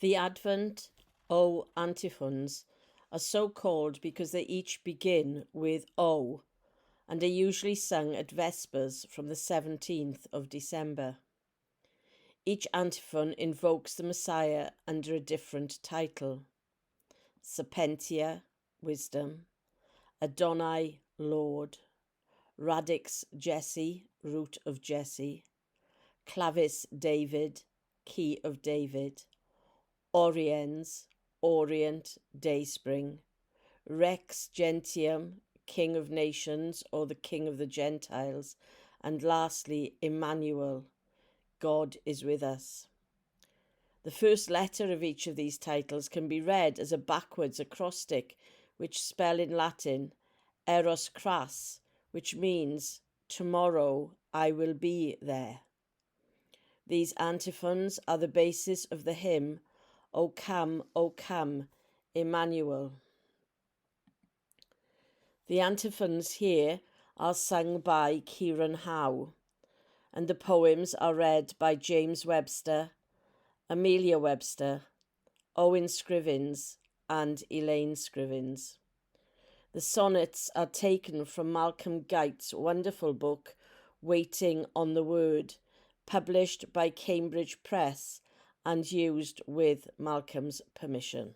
The Advent O Antiphons are so called because they each begin with O and are usually sung at Vespers from the 17th of December. Each antiphon invokes the Messiah under a different title: Sapientia, wisdom; Adonai, Lord; Radix, Jesse, root of Jesse; Clavis, David, key of David; Oriens, Orient, Dayspring; Rex Gentium, King of Nations, or the King of the Gentiles; and lastly, Emmanuel, God is with us. The first letter of each of these titles can be read as a backwards acrostic, which spell in Latin eros cras, which means tomorrow I will be there. These antiphons are the basis of the hymn O come, Emmanuel. The antiphons here are sung by Kieron Howe, and the poems are read by James Webster, Amelia Webster, Owen Scrivens, and Elaine Scrivens. The sonnets are taken from Malcolm Guite's wonderful book, Waiting on the Word, published by Canterbury Press and used with Malcolm's permission.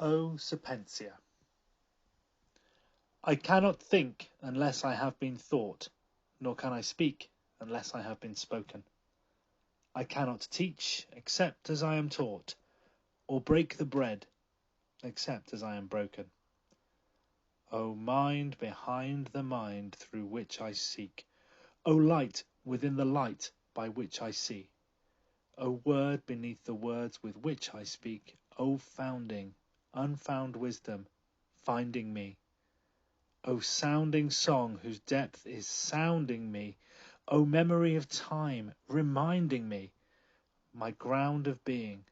O Sapientia. I cannot think unless I have been thought, nor can I speak unless I have been spoken. I cannot teach except as I am taught, or break the bread except as I am broken. O mind behind the mind through which I seek, O light within the light by which I see, O word beneath the words with which I speak, O founding, unfound wisdom, finding me, O sounding song whose depth is sounding me, O memory of time, reminding me, my ground of being,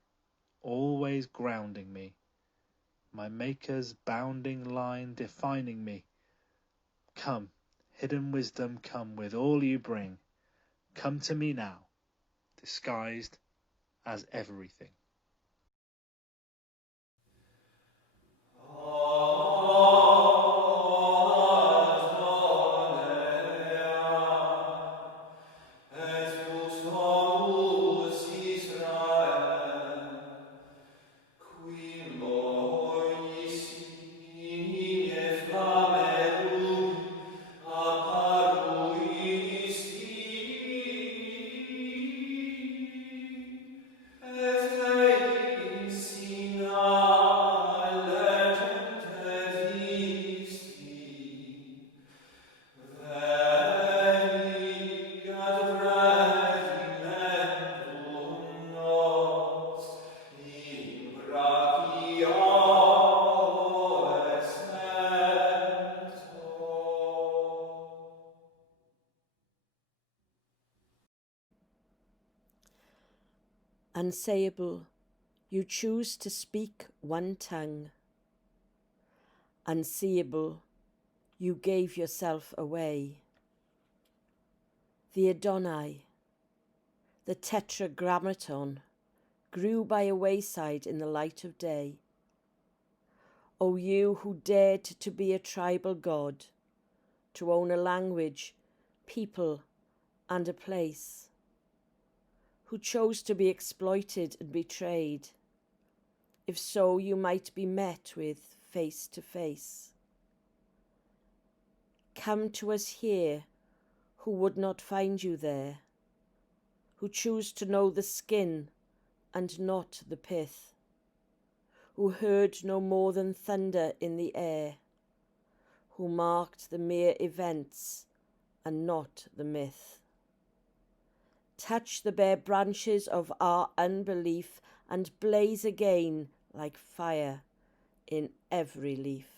always grounding me, my maker's bounding line defining me. Come, hidden wisdom, come with all you bring. Come to me now, disguised as everything. Unsayable, you choose to speak one tongue. Unseeable, you gave yourself away. The Adonai, the tetragrammaton, grew by a wayside in the light of day. O you who dared to be a tribal god, to own a language, people, and a place, who chose to be exploited and betrayed, if so you might be met with face to face. Come to us here, who would not find you there, who choose to know the skin and not the pith, who heard no more than thunder in the air, who marked the mere events and not the myth. Touch the bare branches of our unbelief and blaze again like fire in every leaf.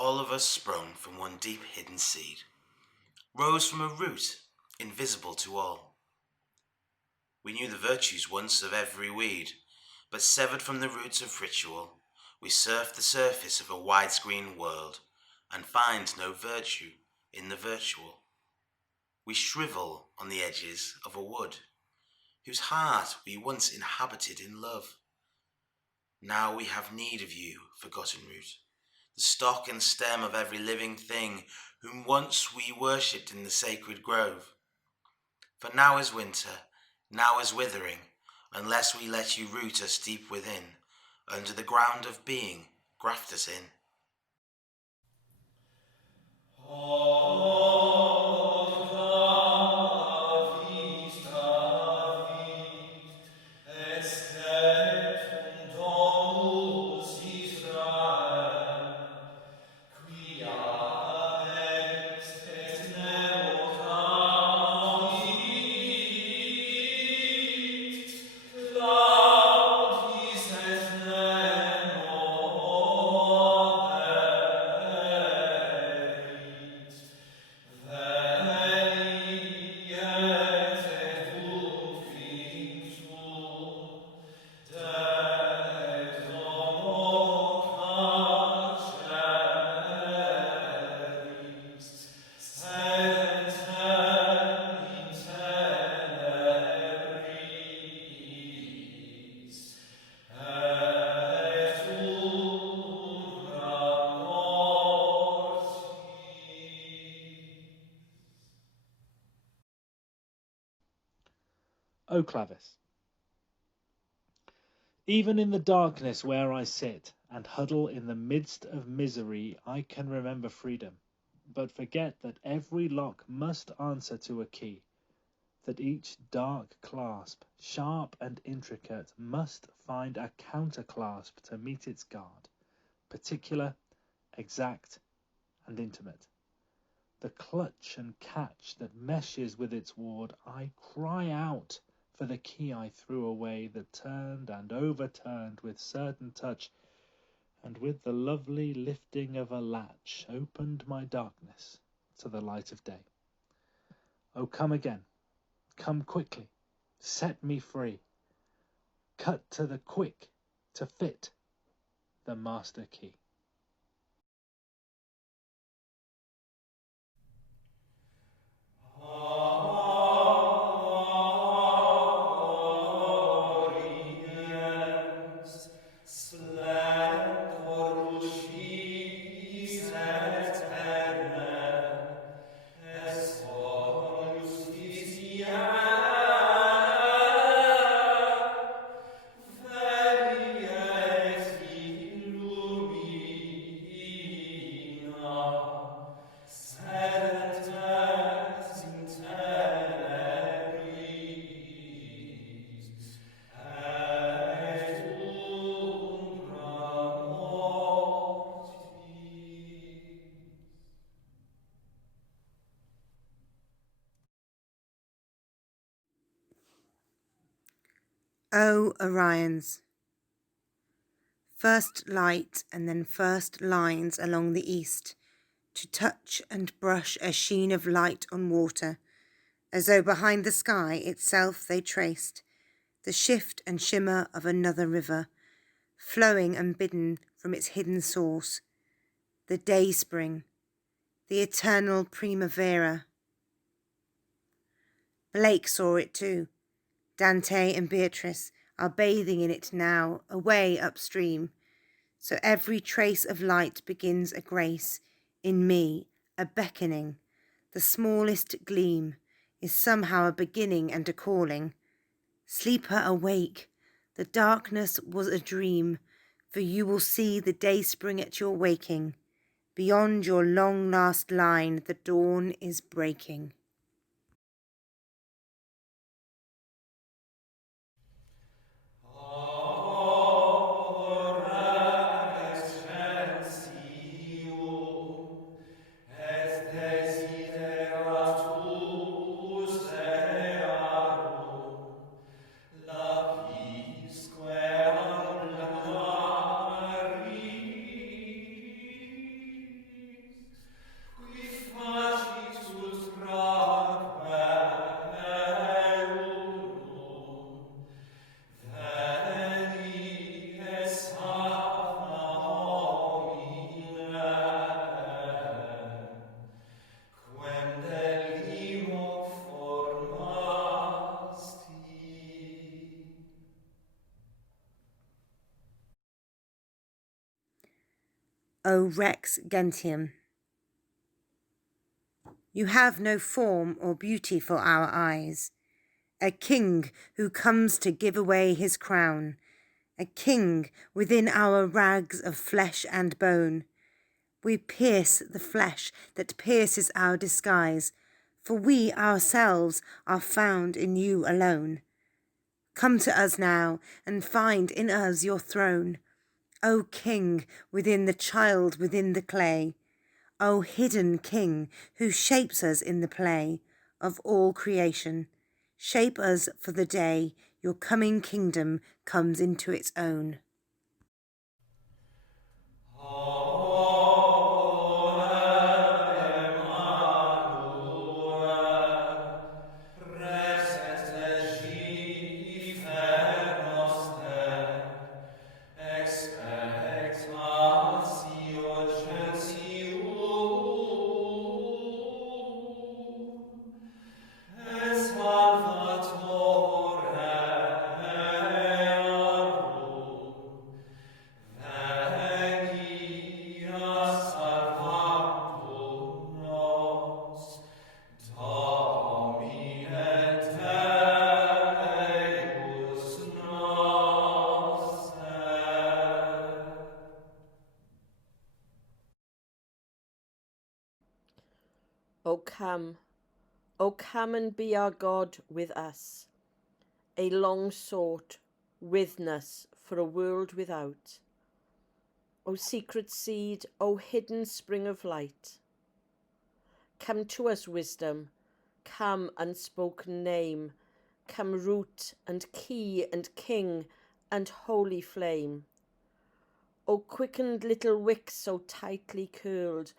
All of us sprung from one deep hidden seed, rose from a root invisible to all. We knew the virtues once of every weed, but severed from the roots of ritual, we surf the surface of a widescreen world and find no virtue in the virtual. We shrivel on the edges of a wood, whose heart we once inhabited in love. Now we have need of you, forgotten root, the stock and stem of every living thing, whom once we worshipped in the sacred grove. For now is winter, now is withering, unless we let you root us deep within, under the ground of being, graft us in. O Clavis. Even in the darkness where I sit and huddle in the midst of misery, I can remember freedom, but forget that every lock must answer to a key, that each dark clasp, sharp and intricate, must find a counterclasp to meet its guard, particular, exact, and intimate. The clutch and catch that meshes with its ward, I cry out for the key I threw away, that turned and overturned with certain touch, and with the lovely lifting of a latch opened my darkness to the light of day. Oh, come again, come quickly, set me free, cut to the quick to fit the master key. O Orions. First light and then first lines along the east, to touch and brush a sheen of light on water, as though behind the sky itself they traced the shift and shimmer of another river, flowing unbidden from its hidden source, the day spring, the eternal primavera. Blake saw it too. Dante and Beatrice are bathing in it now, away upstream. So every trace of light begins a grace, in me, a beckoning. The smallest gleam is somehow a beginning and a calling. Sleeper, awake, the darkness was a dream, for you will see the day spring at your waking. Beyond your long last line, the dawn is breaking. O Rex Gentium. You have no form or beauty for our eyes, a king who comes to give away his crown, a king within our rags of flesh and bone. We pierce the flesh that pierces our disguise, for we ourselves are found in you alone. Come to us now and find in us your throne, O King within the child within the clay, O hidden King who shapes us in the play of all creation. Shape us for the day your coming kingdom comes into its own. O come and be our God with us, a long sought withness for a world without. O secret seed, O hidden spring of light, come to us, wisdom, come unspoken name, come root and key and king and holy flame. O quickened little wick so tightly curled,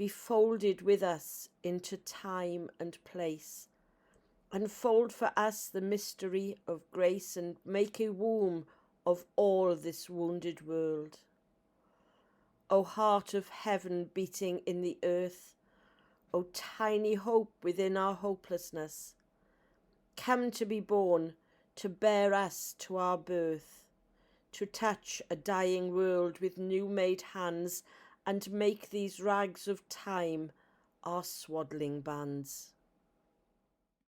be folded with us into time and place. Unfold for us the mystery of grace and make a womb of all this wounded world. O heart of heaven beating in the earth, O tiny hope within our hopelessness, come to be born, to bear us to our birth, to touch a dying world with new-made hands and make these rags of time our swaddling bands.